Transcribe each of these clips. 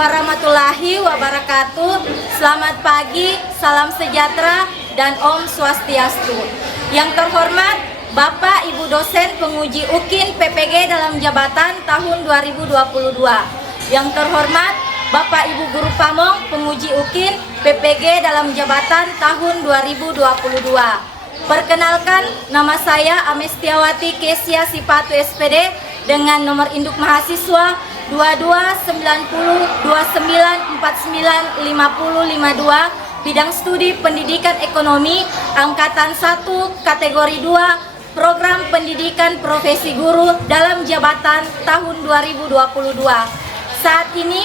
warahmatullahi wabarakatuh. Selamat pagi, salam sejahtera, dan Om Swastiastu. Yang terhormat Bapak Ibu dosen penguji UKIN PPG dalam jabatan tahun 2022. Yang terhormat Bapak Ibu guru pamong penguji UKIN PPG dalam jabatan tahun 2022. Perkenalkan, nama saya Amestiawati Kesia Sipatu SPD dengan nomor induk mahasiswa 229029495052, bidang studi pendidikan ekonomi angkatan 1 kategori 2, program pendidikan profesi guru dalam jabatan tahun 2022. Saat ini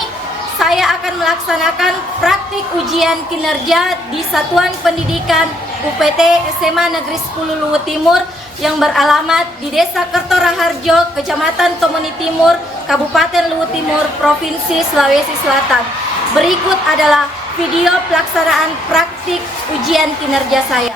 saya akan melaksanakan praktik ujian kinerja di Satuan Pendidikan UPT SMA Negeri 10 Luwu Timur yang beralamat di Desa Kertoraharjo, Kecamatan Tomoni Timur, Kabupaten Luwu Timur, Provinsi Sulawesi Selatan. Berikut adalah video pelaksanaan praktik ujian kinerja saya.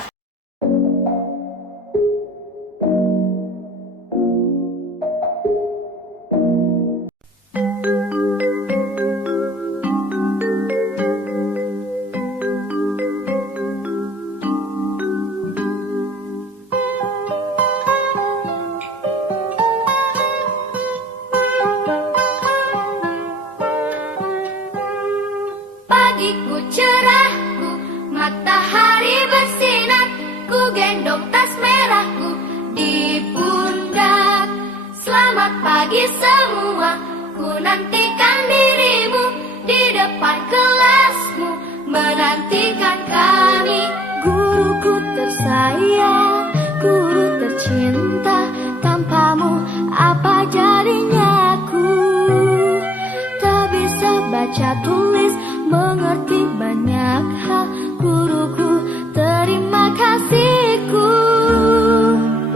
Pagiku cerahku, matahari bersinar, ku gendong tas merahku di pundak. Selamat pagi semua, ku nantikan dirimu di depan kelasmu, menantikan kami. Guruku tersayang, guru tercinta, tanpamu apa jadinya aku? Tak bisa baca tulis, mengerti banyak hal, guruku, terima kasihku.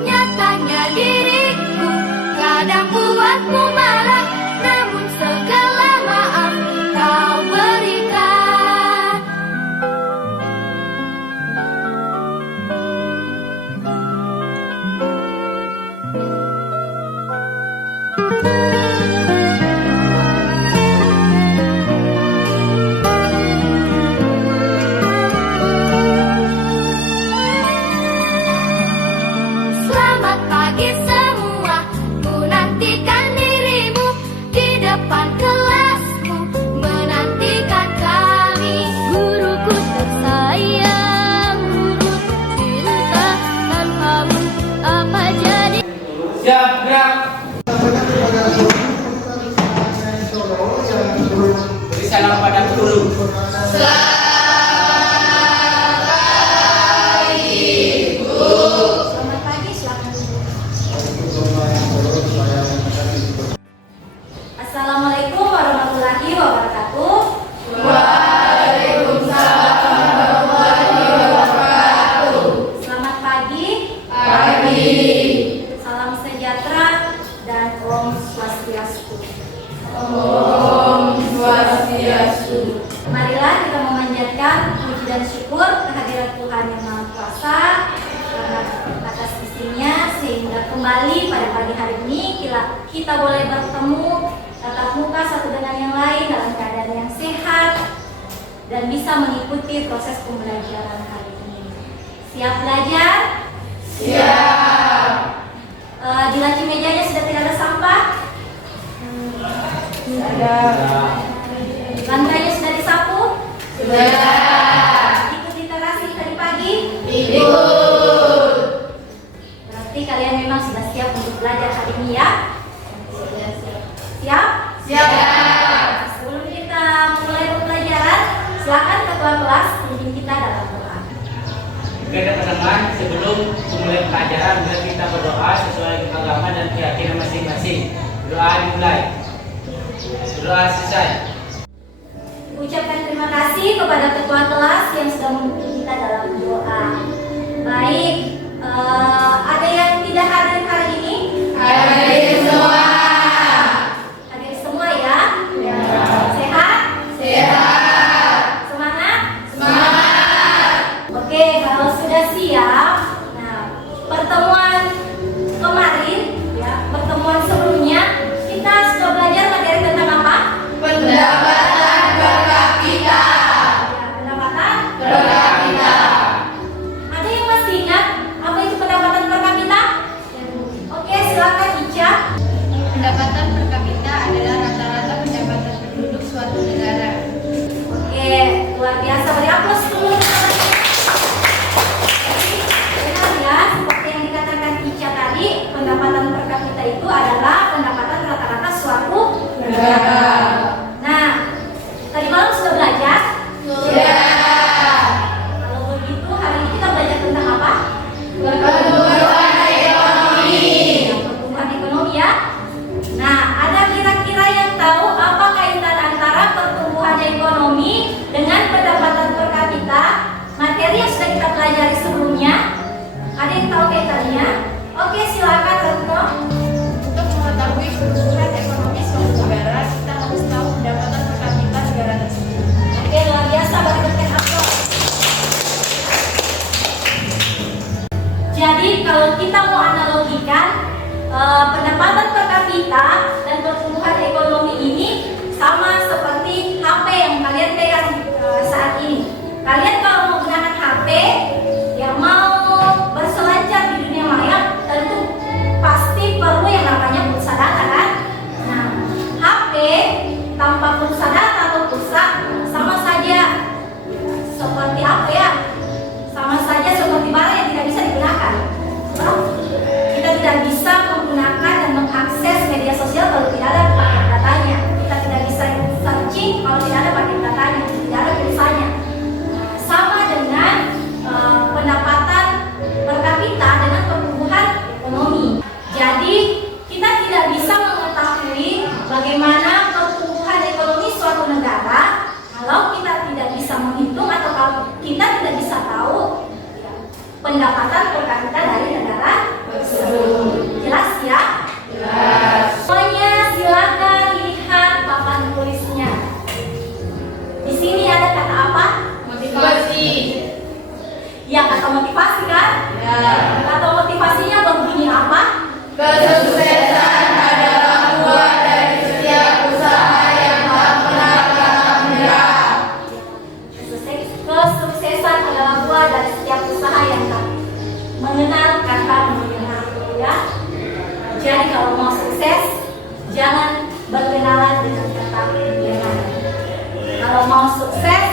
Nyatanya diriku kadang buatmu marah, namun segala maaf kau berikan. Selamat pagi semua, ku nantikan dirimu di depan kelasmu, menantikan kami. Guruku tersayang, guru tercinta, tanpamu apa jadi? Siap, gerak. Beri salam pada guru. Selamat pagi, silakan. Assalamualaikum warahmatullahi wabarakatuh. Selamat pagi. Salam sejahtera dan Om Swastiastu. Marilah kita memanjatkan puji dan syukur kehadiran Tuhan Yang Maha Kuasa atas izinnya, sehingga kembali pada pagi hari ini kita boleh bertemu tatap muka satu dengan yang lain dalam keadaan yang sehat dan bisa mengikuti proses pembelajaran hari ini. Siap belajar? Siap. Di laci mejanya sudah tidak ada sampah? Lantainya sudah disapu? Ikut literasi tadi pagi? Berarti kalian memang sudah siap untuk belajar hari ini ya? Siap? Sebelum kita mulai pembelajaran, silakan ketua kelas pimpin kita dalam doa. Oke teman-teman, sebelum memulai pelajaran, mari kita berdoa sesuai agama dan keyakinan masing-masing. Doa dimulai. Doa selesai. Ucapkan terima kasih kepada ketua kelas yang sudah memimpin kita dalam doa. Baik, ada yang tidak hadir hari ini? Hadir semua ya? Sehat? Semangat? Oke, kalau sudah siap, nah pertemuan kemarin, ya pertemuan sebelumnya kita sudah belajar materi tentang apa? Pendapatan kalau kita mau analogikan, pendapatan per kapita dan pertumbuhan ekonomi ini sama seperti HP yang kalian pegang saat ini. Kalian kalau mau gunakan HP, yang mau berselancar di dunia maya, tentu pasti perlu yang namanya pulsa data kan? Nah, HP tanpa pulsa data atau pulsa sama saja seperti apa ya? Sama saja seperti barang yang tidak bisa digunakan. Kita tidak bisa menggunakan dan mengakses media sosial kalau tidak ada paket datanya. Kita tidak bisa searching kalau tidak ada paket datanya, tidak ada pulsanya. Sama dengan pendapatan per kapita dengan pertumbuhan ekonomi. Jadi kita tidak bisa mengetahui bagaimana pertumbuhan ekonomi suatu negara kalau kita tidak bisa menghitung atau kalau kita tidak bisa tahu pendapatan per kapita dari negara tersebut. Jelas ya? Jelas. Semuanya silakan lihat papan tulisnya. Di sini ada kata apa? Motivasi. Ya, kata motivasi kan? Ya. Kata motivasinya berbunyi apa? Kesuksesan adalah buah dari setiap usaha yang tak pernah gagal menyerah. Kesuksesan adalah buah dari setiap usaha yang tak mengenal kata menyerah, ya. Jadi kalau mau sukses, jangan berkenalan dengan kata menyerah. Kalau mau sukses,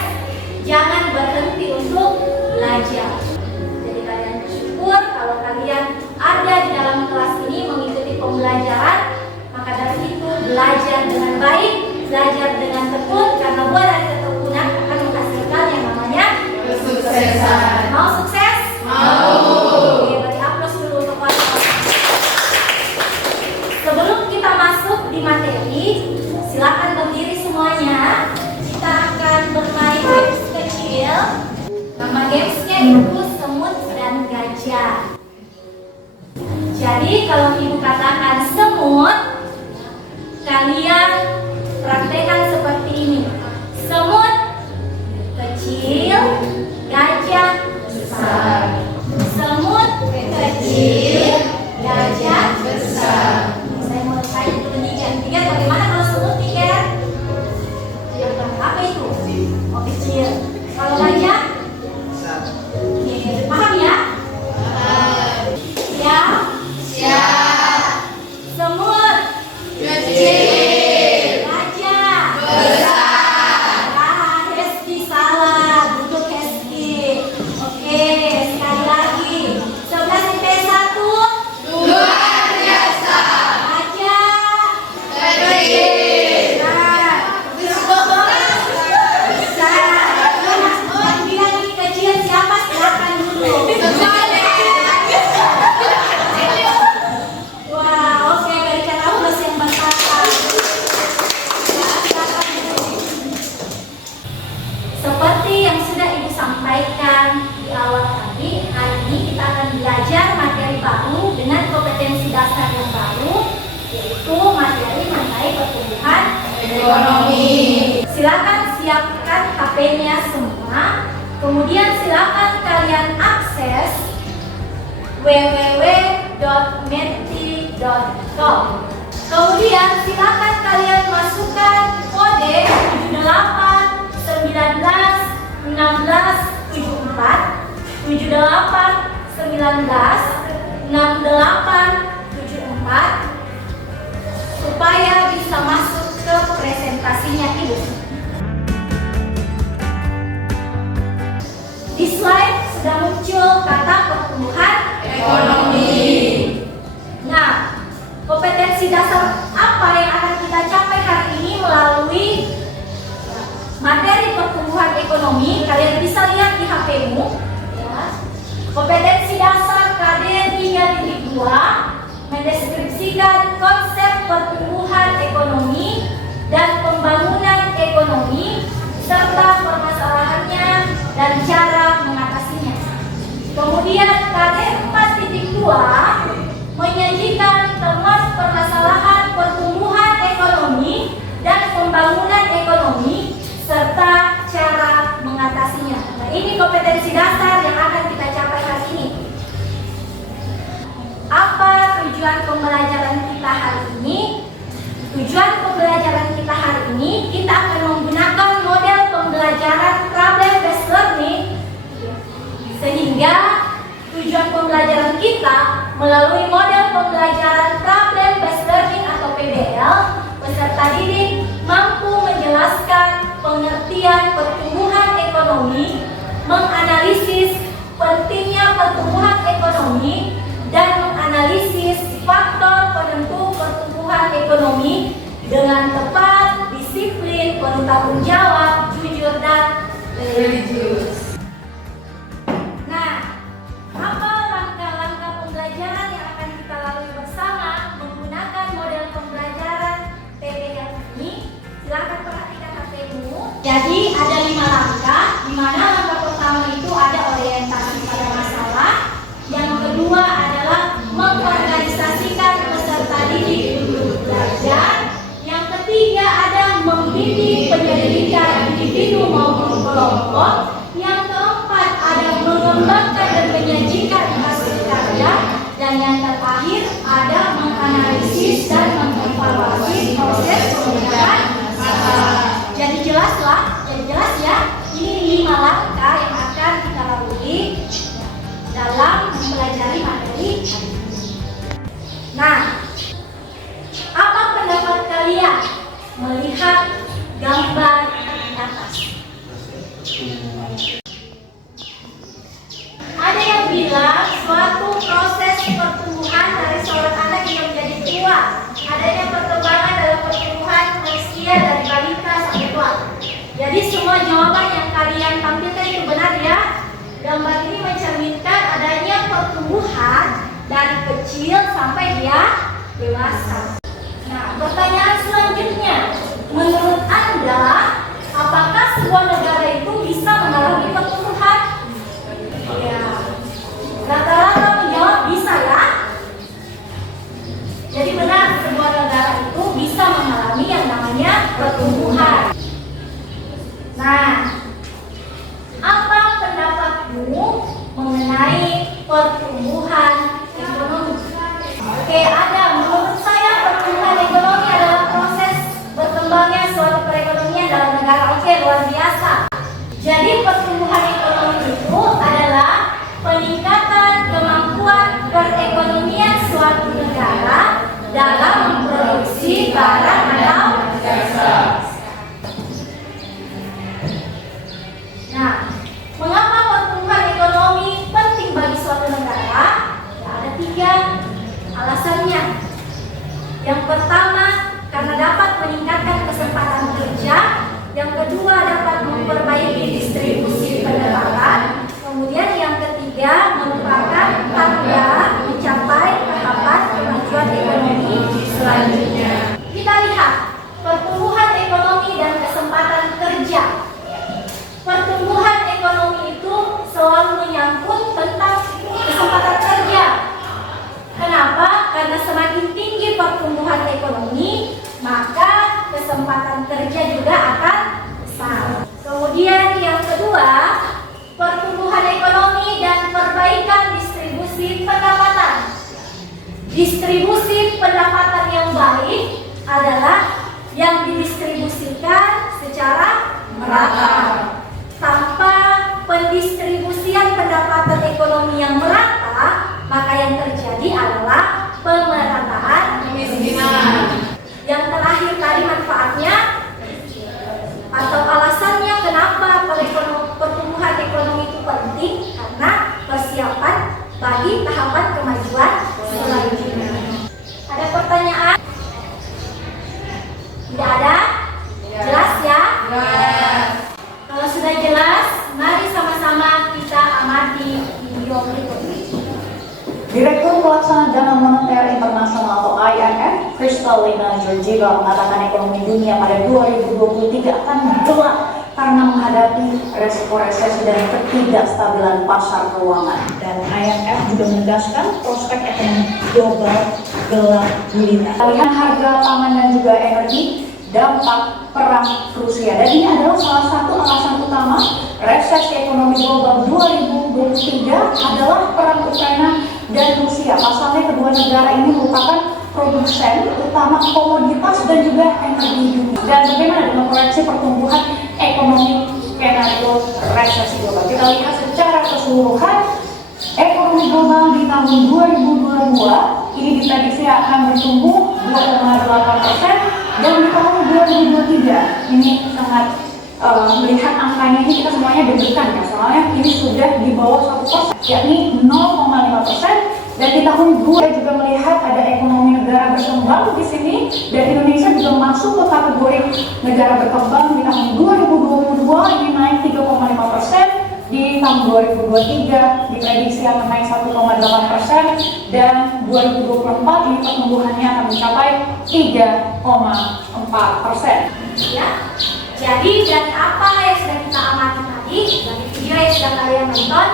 jangan berhenti untuk belajar. Jadi kalian bersyukur kalau kalian ada di dalam kelas ini mengikuti pembelajaran, maka dari itu belajar dengan baik, belajar dengan tekun, karena buah dari ketekunan akan menghasilkan yang namanya Kesuksesan. mau sukses? Mau. Oke, beri aplaus dulu untuk orang. Sebelum kita masuk di materi, silakan berdiri semuanya. Kita akan bermain games kecil. Nama gamesnya itu semut dan gajah. Jadi kalau ibu katakan semut, kalian praktekkan seperti ini. Semut kecil, gajah besar. Semut kecil, gajah besar. Saya mau tanya dulu nih, Tiger, bagaimana kalau semut, Tiger? Apa itu? Oh, kecil. Kalau gajah? Oke, paham ya? Siap. Semut Kecil. gajah Besar. Hesti salah, duduk Hesti. Oke, sekali lagi. 11 sampai 1. Luar biasa. Gajah Kecil. besar. Yang bilang ini kecil siapa? Silakan dulu. Wah, oke, berikan aplaus yang besar. Seperti yang sudah Ibu sampaikan di awal tadi, hari ini kita akan belajar materi baru dengan kompetensi dasar yang baru, yaitu materi mengenai pertumbuhan Ekonomi. Silakan siapkan HP-nya semua. Kemudian silakan kalian akses www.menti.com. Kemudian silakan kalian masukkan kode 78 19 16 74 78 19 68 74 supaya bisa masuk ke presentasinya Ibu. Di slide sudah muncul kata pertumbuhan Ekonomi. Nah, kompetensi dasar apa yang akan kita capai hari ini melalui materi pertumbuhan ekonomi? Kalian bisa lihat di HP-mu. Ya. Kompetensi dasar KD 3.2 mendeskripsikan konsep pertumbuhan ekonomi dan pembangunan ekonomi serta permasalahannya dan cara mengatasinya. Kemudian KD 4.2 menyajikan temas permasalahan pertumbuhan ekonomi dan pembangunan ekonomi serta cara mengatasinya. Nah, ini kompetensi dasar yang akan kita capai hari ini. ketiga, tujuan pembelajaran kita melalui model pembelajaran problem based learning atau PBL, peserta didik mampu menjelaskan pengertian pertumbuhan ekonomi, menganalisis pentingnya pertumbuhan ekonomi, dan menganalisis faktor penentu pertumbuhan ekonomi dengan tepat, disiplin, penuh tanggung jawab, jujur, dan religius. Nah, apa langkah-langkah pembelajaran yang akan kita lalui bersama menggunakan model pembelajaran PBL ini? Silakan perhatikan HP-mu. Jadi ada 5 langkah, di mana langkah pertama itu ada orientasi pada masalah, yang kedua adalah mengorganisasikan peserta didik untuk belajar, yang ketiga ada membimbing penyelidikan individu maupun kelompok, yang keempat ada mengembangkan dan menyajikan hasil karya, dan yang terakhir ada menganalisis dan mengevaluasi proses pembentukan masalah. Jadi jelas ya, ini 5 langkah yang akan kita lalui dalam mempelajari materi hari ini. Nah, apa pendapat kalian melihat gambar di atas? Ada yang bilang suatu proses pertumbuhan dari seorang anak hingga menjadi tua, adanya perkembangan dalam pertumbuhan manusia dari balita sampai tua. Jadi semua jawaban yang kalian tampilkan itu benar ya. Gambar ini mencerminkan adanya pertumbuhan dari kecil sampai dia dewasa. Nah, pertanyaan selanjutnya, menurut Anda, apakah sebuah negara itu bisa mengalami pertumbuhan? Ya, rata-rata menjawab bisa ya. Jadi benar, sebuah negara itu bisa mengalami yang namanya pertumbuhan. Nah, apa pendapatmu mengenai pertumbuhan ekonomi? Oke, ada. Menurut saya pertumbuhan ekonomi adalah proses berkembangnya suatu perekonomian dalam negara. Oke, luar biasa. Jadi pertumbuhan ekonomi itu adalah peningkatan kemampuan perekonomian suatu negara dalam memproduksi barang atau jasa. Nah, mengapa pertumbuhan ekonomi penting bagi suatu negara? Ya, ada 3 alasannya. Yang pertama, karena dapat meningkatkan kesempatan kerja. Yang kedua, dapat memperbaiki distribusi pendapatan. Kemudian yang ketiga, merupakan tanda mencapai tahapan kemajuan ekonomi selanjutnya. Kita lihat pertumbuhan ekonomi dan kesempatan kerja. Pertumbuhan ekonomi itu selalu menyangkut tentang kesempatan kerja. Kenapa? Karena semakin tinggi pertumbuhan ekonomi, maka kesempatan kerja juga akan besar. Kemudian yang kedua, pertumbuhan ekonomi dan perbaikan distribusi pendapatan. Distribusi pendapatan yang baik adalah yang didistribusikan secara merata. Tanpa pendistribusian pendapatan ekonomi yang merata, maka yang terjadi adalah pemerataan kemiskinan. Yang terakhir tadi manfaatnya atau alasannya kenapa pertumbuhan ekonomi itu penting, karena persiapan bagi tahapan kemajuan selanjutnya. Ada pertanyaan? Tidak ada? Jelas ya? Kalau sudah jelas, mari sama-sama kita amati video berikut ini. Direktur Pelaksana Dana Moneter Internasional atau IMF, Kristalina Georgieva mengatakan ekonomi dunia pada 2023 akan gelap karena menghadapi resiko resesi dan ketidakstabilan pasar keuangan. Dan IMF juga menegaskan prospek ekonomi global gelap gulita. Lihat harga pangan dan juga energi, dampak perang Rusia, dan ini adalah salah satu alasan utama resesi ekonomi global 2023 adalah perang Ukraina dan Rusia. Pasalnya kedua negara ini merupakan produsen utama komoditas dan juga energi dunia. Dan bagaimana dengan proyeksi pertumbuhan ekonomi skenario resesi global? Kita lihat secara keseluruhan Ekonomi global di tahun 2022 ini diprediksi akan bertumbuh 2,8% dan di tahun 2023 ini sangat melihat angkanya ini kita semuanya deg-degan ya, soalnya ini sudah di bawah 1%, yakni 0,5%. Dan di tahun 2 juga melihat ada ekonomi negara berkembang di sini, dan Indonesia juga masuk ke kategori negara berkembang di tahun 2022 ini naik 3,5%. Di tahun 2023 diprediksi akan naik 1,8% dan 2024 ini pertumbuhannya akan mencapai 3,4%. Ya. Jadi dari apa yang sudah kita amati tadi, dari video yang sudah kalian nonton,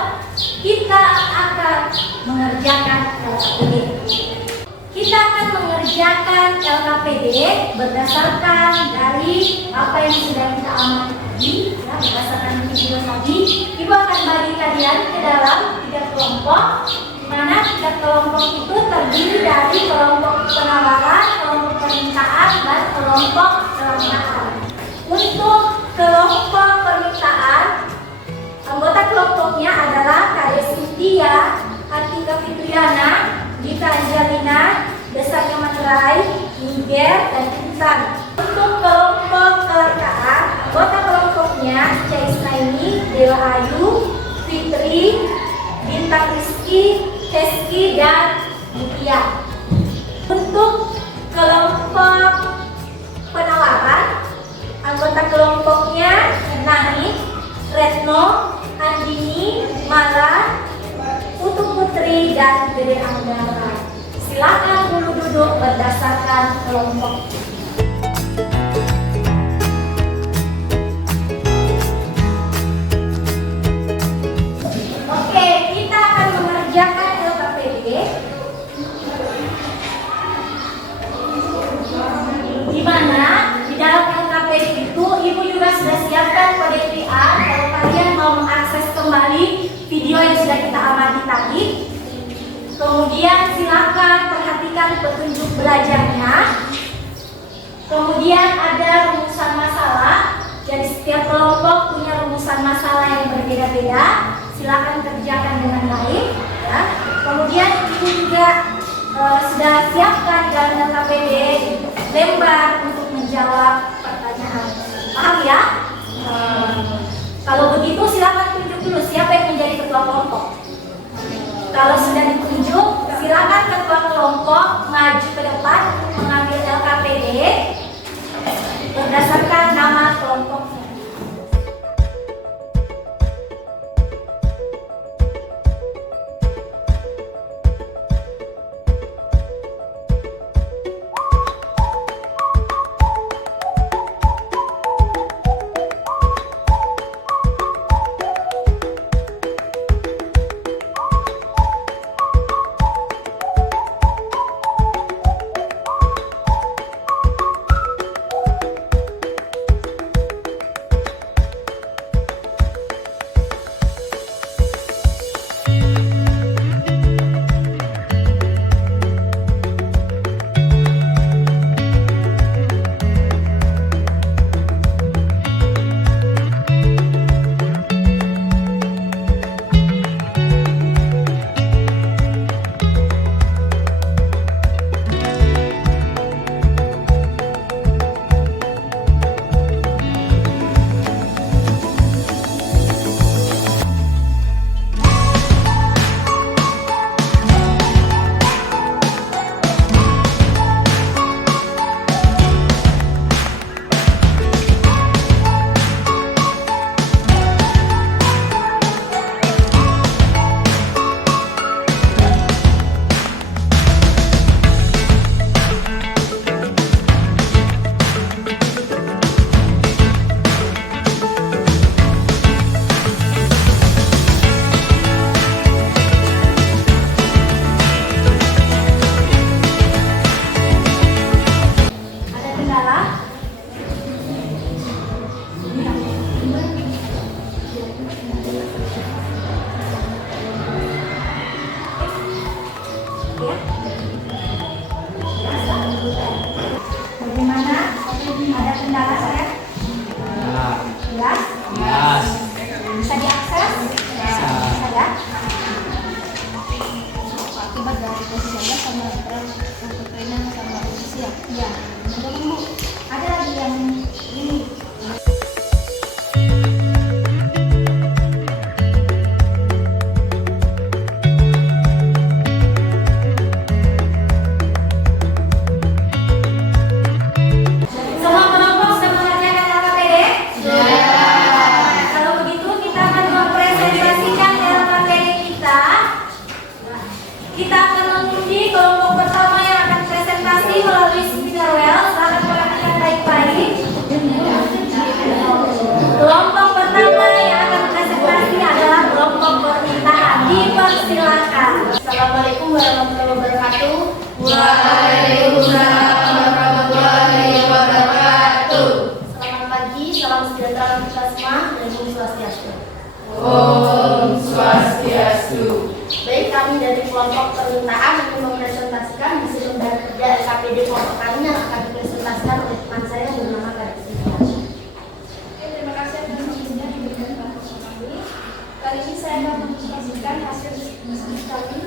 kita akan mengerjakan LKPD. Kita akan mengerjakan LKPD berdasarkan dari apa yang sudah kita amati tadi, ya, berdasarkan video tadi. Ibu akan bagi kalian ke dalam 3 kelompok, di mana 3 kelompok itu terdiri dari kelompok penawaran, kelompok permintaan, dan kelompok kelangkaan. Untuk kelompok permintaan, anggota kelompoknya adalah Kak Cynthia, Atika Fitriana, Gita Angelina, Desa Materai, Niger, dan Intan. Untuk kelompok kelangkaan, anggota kelompoknya Caisnaini, Dewa Ayu, Fitri, Bintang Rizky, Heski, dan Mutia. Untuk kelompok penawaran, anggota kelompoknya Nani, Retno, Andini, Mala, Putu Putri, dan Dede Anggara. Silakan dulu duduk berdasarkan kelompok. Oke, kita akan mengerjakan LKPD. Di mana di dalam LKPD itu Ibu juga sudah siapkan kode QR kalau kalian mau mengakses kembali video yang sudah kita amati tadi. Kemudian silakan perhatikan petunjuk belajarnya. Kemudian ada rumusan masalah. Jadi setiap kelompok punya rumusan masalah yang berbeda-beda. Silakan kerjakan dengan baik. Ya. Kemudian Ibu juga sudah siapkan dalam LKPD lembar untuk menjawab pertanyaan. Paham ya? Kalau begitu silakan tunjuk dulu siapa yang menjadi ketua kelompok. Kalau sudah ditunjuk, silakan ketua kelompok maju ke depan untuk mengambil LKPD berdasarkan nama kelompoknya. Ada lagi yang ini. Semua kelompok sudah mengerjakan LKPD? Kalau begitu kita akan mempresentasikan LKPD kita. Kita akan mengundi kelompok pertama yang akan presentasi melalui speaker well. Silakan perhatikan baik-baik. Kelompok pertama yang akan presentasi adalah kelompok permintaan. Dipersilakan. Assalamualaikum warahmatullahi wabarakatuh. Waalaikumsalam warahmatullahi wabarakatuh. Selamat pagi, salam sejahtera untuk kita semua dan Om Swastiastu. Om Swastiastu. Baik, kami dari kelompok permintaan akan mempresentasikan hasil lembaga kerja LKPD kelompok kami yang akan dipresentasikan oleh teman saya yang bernama Gadis. Terima kasih atas waktunya diberikan kepada kami. Kali ini saya akan mempresentasikan hasil diskusi kami,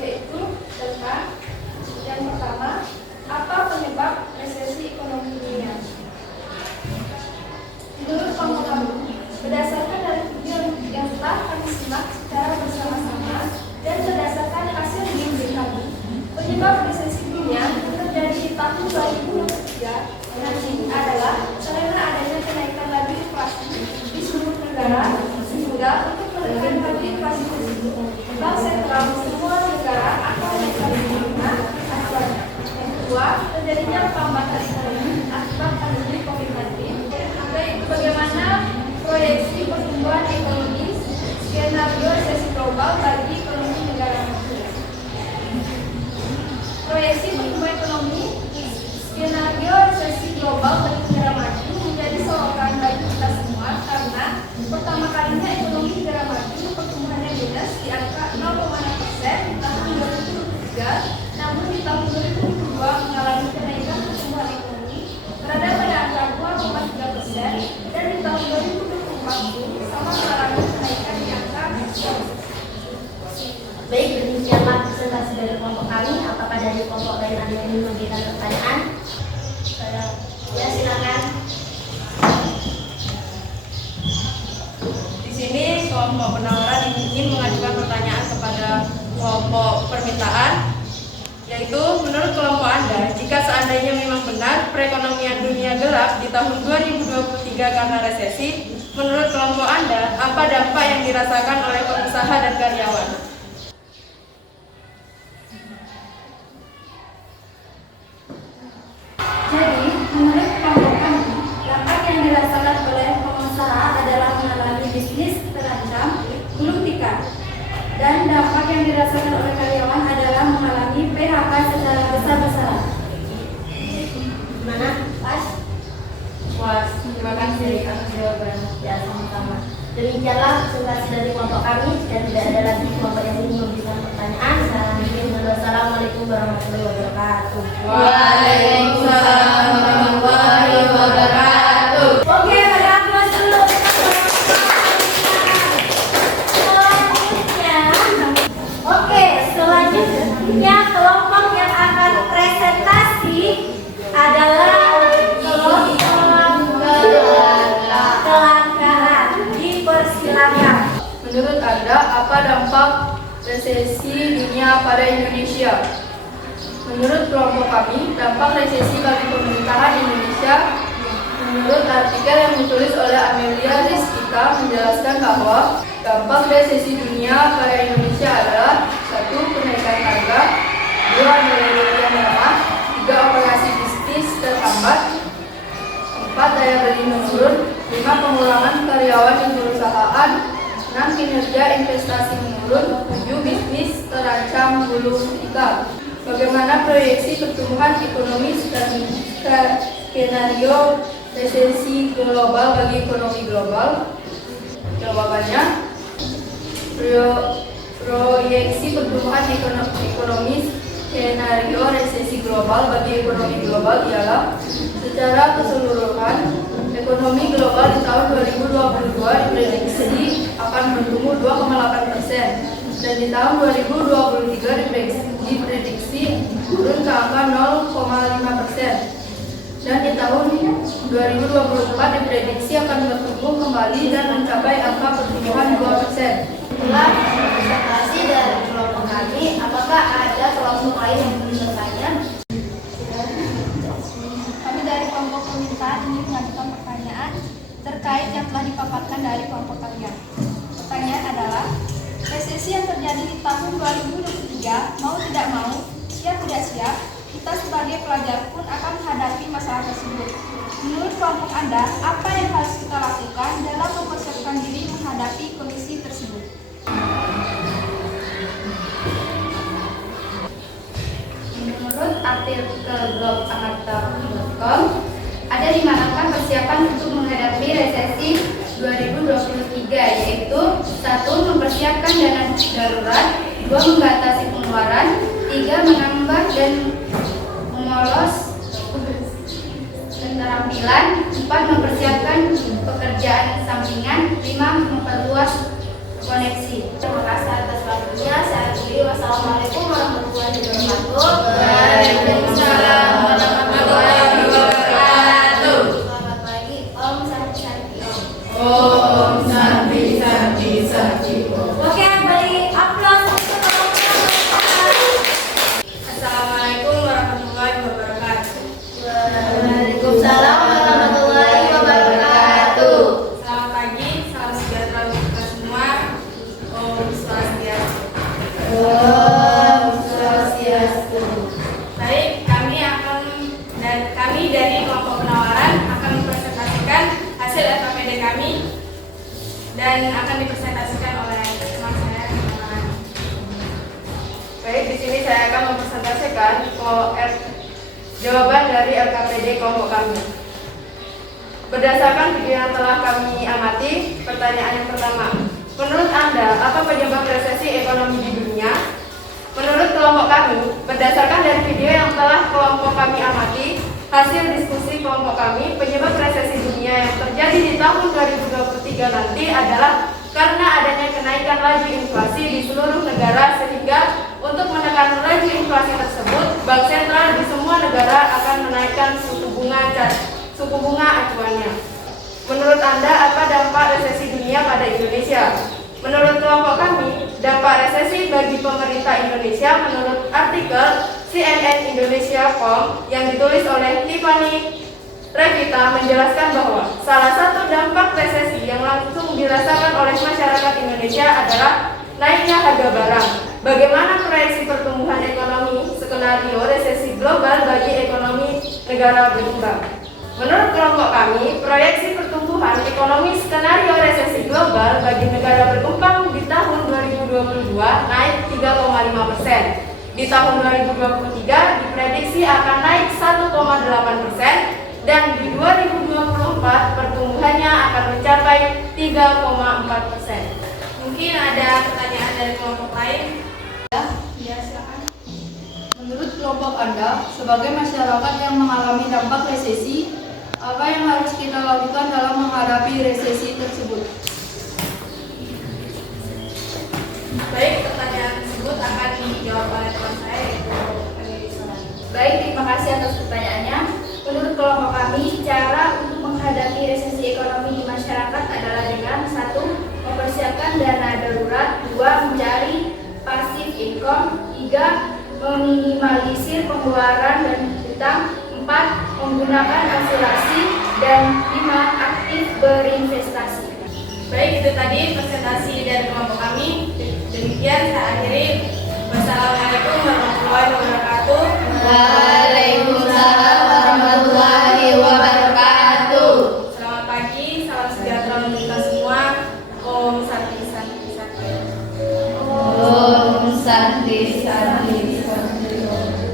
yaitu tentang yang pertama, apa penyebab resesi ekonomi dunia? Menurut kelompok kami, berdasarkan dari video yang telah kami simak secara bersama-sama dan berdasarkan hasil studi kami, penyebab resesi dunia yang terjadi di tahun 2023 nanti adalah karena adanya kenaikan laju inflasi di seluruh negara, sehingga untuk menekan laju inflasi tersebut, bank sentral semua negara akan menaikkan suku bunga acuan. Yang kedua, terjadinya perlambatan ekonomi akibat pandemi COVID-19. Baik, bagaimana proyeksi pertumbuhan ekonomi skenario resesi global bagi ekonomi negara maju? Proyeksi pertumbuhan ekonomi skenario resesi global bagi negara maju menjadi sorotan bagi kita semua karena pertama kalinya ekonomi negara maju pertumbuhannya minus di angka 0,6% di tahun 2023, namun di tahun 2022 mengalami kenaikan pertumbuhan ekonomi berada pada angka 2,3% dan di tahun 2024 pun sama mengalami kenaikan di angka 3%. Baik, demikianlah presentasi dari kelompok kami. Apakah dari kelompok lain ada yang ingin memberikan pertanyaan? Ya, silakan. Di sini kelompok penawaran ingin mengajukan pertanyaan kepada kelompok permintaan, yaitu menurut kelompok Anda, jika seandainya memang benar perekonomian dunia gelap di tahun 2023 karena resesi, menurut kelompok Anda, apa dampak yang dirasakan oleh pengusaha dan karyawan? Jadi, menurut kelompok kami, dampak yang dirasakan oleh pengusaha adalah mengalami bisnis terancam gulung tikar, dan dampak yang dirasakan oleh karyawan adalah mengalami PHK secara besar-besaran. Gimana? Pas? Puas, terima kasih atas jawaban. Ya, sama-sama. Demikianlah presentasi dari kelompok kami dan tidak ada lagi kelompok yang ingin memberikan pertanyaan. Saya lanjutkan dengan wassalamualaikum warahmatullahi wabarakatuh. Waalaikumsalam warahmatullahi wabarakatuh. Oke, pada aplaus dulu. Selanjutnya kelompok yang akan presentasi adalah kelompok kelangkaan. Dipersilakan. Menurut Anda, apa dampak resesi dunia pada Indonesia? Menurut kelompok kami, dampak resesi bagi pemerintahan Indonesia menurut artikel yang ditulis oleh Amelia Rizkika menjelaskan bahwa dampak resesi dunia pada Indonesia adalah 1. Kenaikan harga, 2. Nilai rupiah melemah, 3. Operasi bisnis terhambat, 4. Daya beli menurun, 5. Pengurangan karyawan di perusahaan, 6. Kinerja investasi menurun, 7. Bisnis terancam gulung tikar. Bagaimana proyeksi pertumbuhan ekonomi skenario resesi global bagi ekonomi global? Jawabannya, proyeksi pertumbuhan ekonomi skenario resesi global bagi ekonomi global ialah secara keseluruhan ekonomi global di tahun 2022 diprediksi akan bertumbuh 2,8%. Dan di tahun 2023 diprediksi turun ke angka 0,5%. dan di tahun 2024 diprediksi akan bertumbuh kembali dan mencapai angka pertumbuhan 2%. Setelah presentasi dari kelompok kami, apakah ada kelompok lain yang ingin bertanya? Kami dari kelompok peminta ingin mengajukan pertanyaan terkait yang telah dipaparkan dari kelompok kalian. Pertanyaan adalah, resesi yang terjadi di tahun 2023 mau tidak mau, siap tidak siap, kita sebagai pelajar pun akan menghadapi masalah tersebut. Menurut kelompok Anda, apa yang harus kita lakukan dalam mempersiapkan diri menghadapi kondisi tersebut? Menurut artikel blogakarta.com, ada 5 langkah persiapan untuk menghadapi resesi 2023, yaitu 1. Mempersiapkan dana darurat, 2. Membatasi pengeluaran, 3. Menambah dan memolos keterampilan, 4. Mempersiapkan pekerjaan sampingan, 5. Memperluas koneksi. Terima kasih atas waktunya. Saya akhiri. Wassalamualaikum warahmatullahi wabarakatuh. Waalaikumsalam warahmatullahi wabarakatuh. Selamat pagi. Om Santi Santi Om. Om Santi Santi Santi Om. Oke, beri aplaus untuk Assalamualaikum warahmatullahi wabarakatuh. Waalaikumsalam warahmatullahi wabarakatuh. Selamat pagi, salam sejahtera untuk kita semua. Om Swastiastu. Om Swastiastu. Baik, kami dari kelompok penawaran akan mempresentasikan hasil LKPD kami dan akan dipresentasikan oleh teman saya penawaran. Baik, di sini saya akan mempresentasikan jawaban dari LKPD kelompok kami. Berdasarkan video yang telah kami amati, pertanyaan yang pertama, menurut Anda, apa penyebab resesi ekonomi di dunia? Menurut kelompok kami, berdasarkan dari video yang telah kelompok kami amati, hasil diskusi kelompok kami, penyebab resesi dunia yang terjadi di tahun 2023 nanti adalah karena adanya kenaikan laju inflasi di seluruh negara, sehingga untuk menekan laju inflasi tersebut, Bank Sentral di semua negara akan menaikkan suku bunga acuannya. Menurut Anda, apa dampak resesi dunia pada Indonesia? Menurut kelompok kami, dampak resesi bagi pemerintah Indonesia menurut artikel cnnindonesia.com yang ditulis oleh Tiffany Revita menjelaskan bahwa salah satu dampak resesi yang langsung dirasakan oleh masyarakat Indonesia adalah naiknya harga barang. Bagaimana proyeksi pertumbuhan ekonomi skenario resesi global bagi ekonomi negara berkembang? Menurut kelompok kami, proyeksi pertumbuhan ekonomi skenario resesi global bagi negara berkembang di tahun 2022 naik 3,5%. Di tahun 2023 diprediksi akan naik 1,8% dan di 2024 pertumbuhannya akan mencapai 3,4%. Mungkin ada pertanyaan dari kelompok lain? Ya, silakan. Menurut kelompok Anda, sebagai masyarakat yang mengalami dampak resesi, apa yang harus kita lakukan dalam menghadapi resesi tersebut? Baik, pertanyaan tersebut akan dijawab oleh teman saya, yaitu Peneliti Sonan. Baik, terima kasih atas pertanyaannya. Menurut kelompok kami, cara untuk menghadapi resesi ekonomi di masyarakat adalah dengan 1. Mempersiapkan dana darurat, 2. Mencari passive income, 3. Meminimalisir pengeluaran dan hutang, 4. Menggunakan asuransi, dan 5. Aktif berinvestasi. Baik, itu tadi presentasi dari kelompok kami. Demikian saya akhiri. Wassalamualaikum warahmatullahi wabarakatuh. Waalaikumsalam warahmatullahi wabarakatuh. Selamat pagi, salam sejahtera untuk kita semua. Om Santi Santi Santi. Om Santi Santi Santi.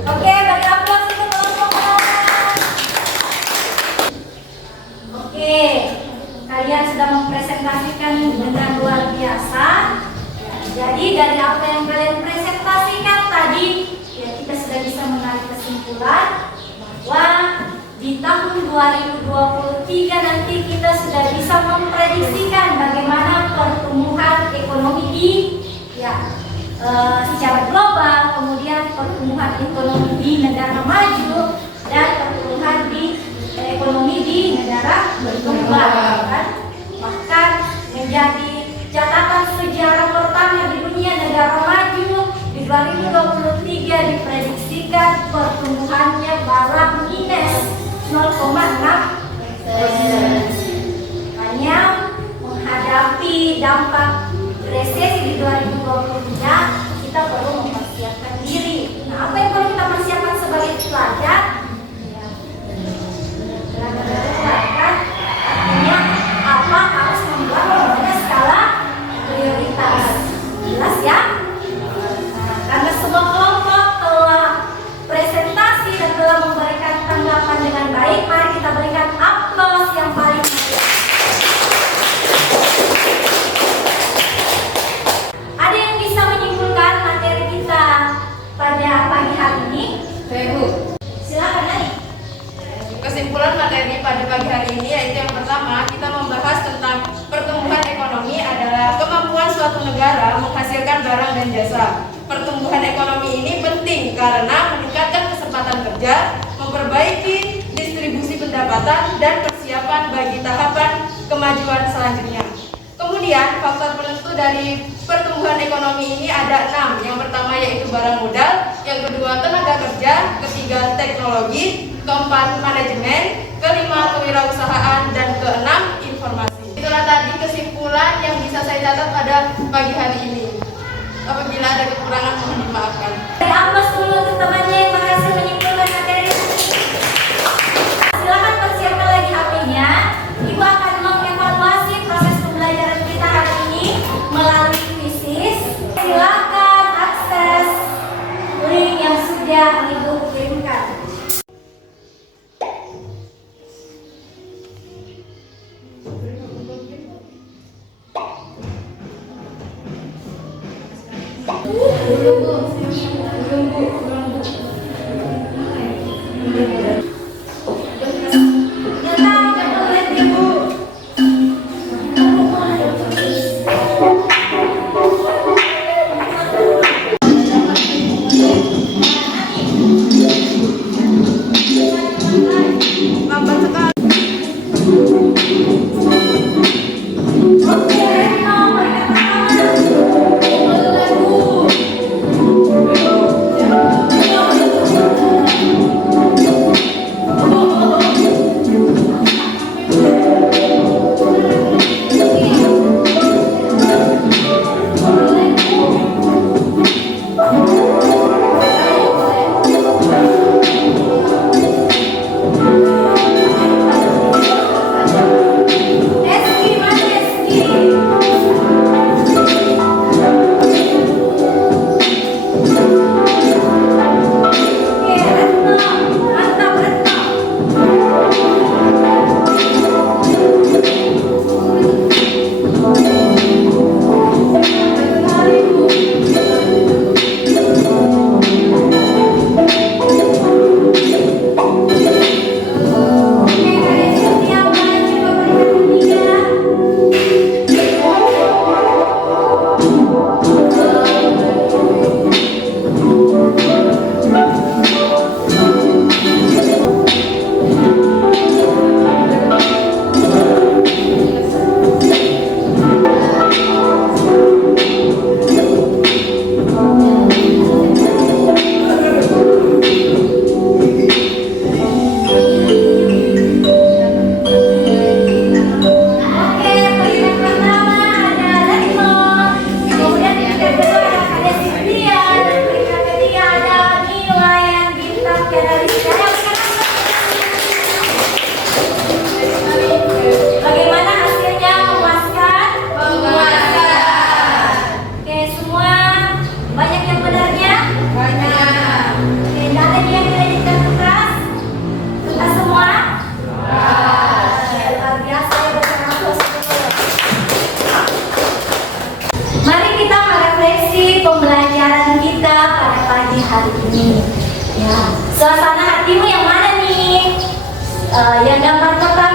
Oke, beri aplaus untuk kelompok penawaran. Oke, kalian sudah mempresentasikan dengan luar biasa. Jadi dari apa yang kalian presentasikan tadi, ya kita sudah bisa menarik kesimpulan bahwa di tahun 2023 nanti kita sudah bisa memprediksikan bagaimana pertumbuhan ekonomi di secara global, kemudian pertumbuhan ekonomi di negara maju dan pertumbuhan di ekonomi di negara berkembang, kan? Bahkan menjadi catatan sejarah pertama di dunia negara maju. Di 2023 diprediksikan pertumbuhannya barang minus 0,6%. Hanya menghadapi dampak resesi di 2023, kita perlu mempersiapkan diri. Nah, apa yang perlu kita persiapkan sebagai pelajar? Ya, belajar darurat, artinya apa harus membuat namanya skala prioritas. Jelas ya? Nah, karena semua kelompok telah presentasi dan telah memberikan tanggapan dengan baik, mari kita berikan aplaus yang paling meriah. Ada yang bisa menyimpulkan materi kita pada pagi hari ini? Bu. Silakan, Nani. Kesimpulan materi pada pagi hari ini yaitu yang pertama, kita membahas tentang pertumbuhan ekonomi adalah kemampuan suatu negara menghasilkan barang dan jasa. Pertumbuhan ekonomi ini penting karena meningkatkan kesempatan kerja, memperbaiki distribusi pendapatan, dan persiapan bagi tahapan kemajuan selanjutnya. Kemudian, faktor penentu dari pertumbuhan ekonomi ini ada 6. Yang pertama yaitu barang modal, yang kedua tenaga kerja, ketiga teknologi, keempat manajemen, kelima kewirausahaan, dan keenam informasi. Itulah tadi kesimpulan yang bisa saya catat pada pagi hari ini. Apabila ada kekurangan mohon dimaafkan. Aplaus dulu untuk temannya yang berhasil menyimpulkan materi. Silakan persiapkan lagi HP-nya. Ibu akan mengevaluasi proses pembelajaran kita hari ini melalui Quizizz. Silakan akses link yang sudah Ibu kirimkan. Lambat sekali. Suasana hatimu yang mana nih? Yang gambar pertama